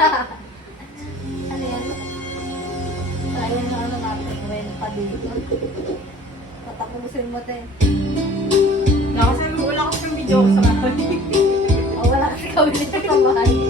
Ano yan? Sayang na ano natin. Kwenta dito. Tatapusin mo te. Kasi wala kasi yung video ko sa akin. O wala kasi kami dito sa bahay.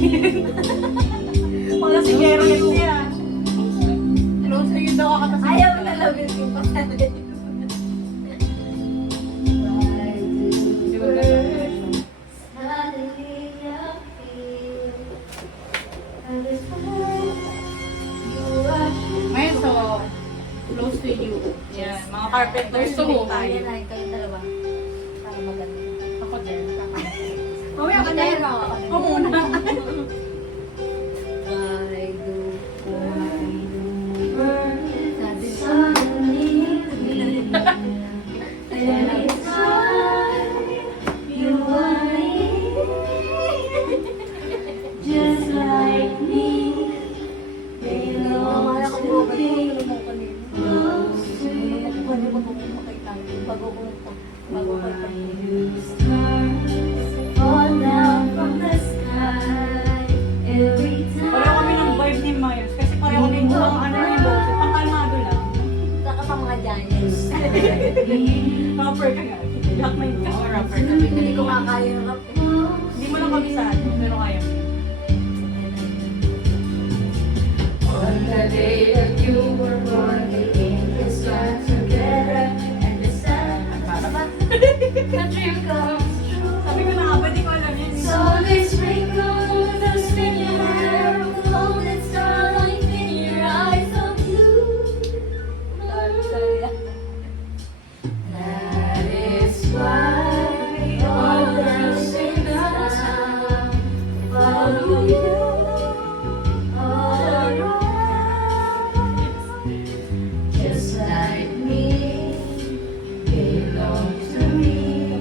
Wala si Gero yan siya. Close to you daw ako. Ayaw na love ganun? Ngayon, so, close to you. Yan, mga carpenters din mo? tayo. Na, kayo dalawa. Para maganda. Ako din. Mamaya ka na yun. Ako muna. Rapper ka nga. May ka. Ako rapper na Hindi ko makakaya yung rap. Hindi mo lang kami sa ano,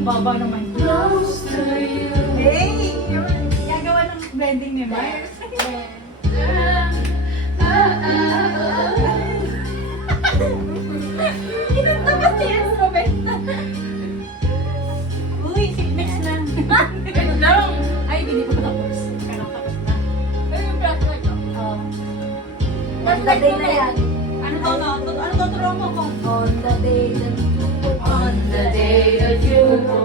baba naman. close to you. Hey! Gagawa ng blending ni Myers. Kinanta ba si Robert? Uy, si next na. Wait lang! Ay, hindi ko tapos. Pero tapos na. Ay, yung flashlight ko. Oh. On the day na yan. Ano to? Ano to ko? On the day that you were On the day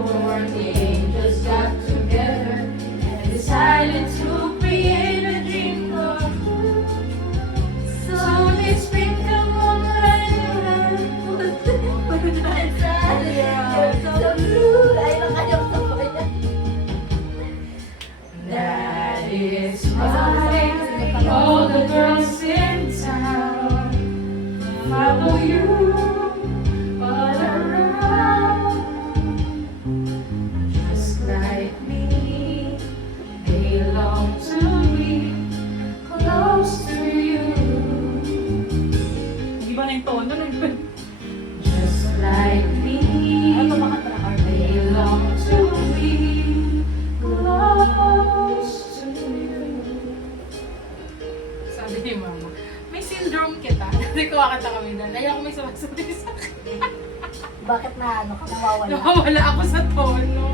is why all the girls in town follow you yung tono? Just like me, Ano ba na they long to be close to you. Sabi ni bakit nakamidan. Naya ako may sumasabi sa akin. Bakit na ano ka nawawala? Nawawala ako sa tono.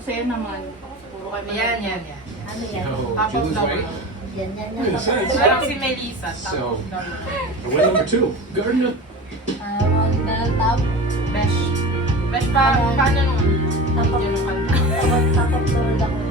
Sa'yo naman. Puro kami. Yan, yan, yan. Ano yan? No, Top Yan, yan, yan. A second. Parang si Melissa. So- went number two. Gardner. Ah, Ronald, top. Besh. Besh, pa, paano nung Top of, yun ang kanta?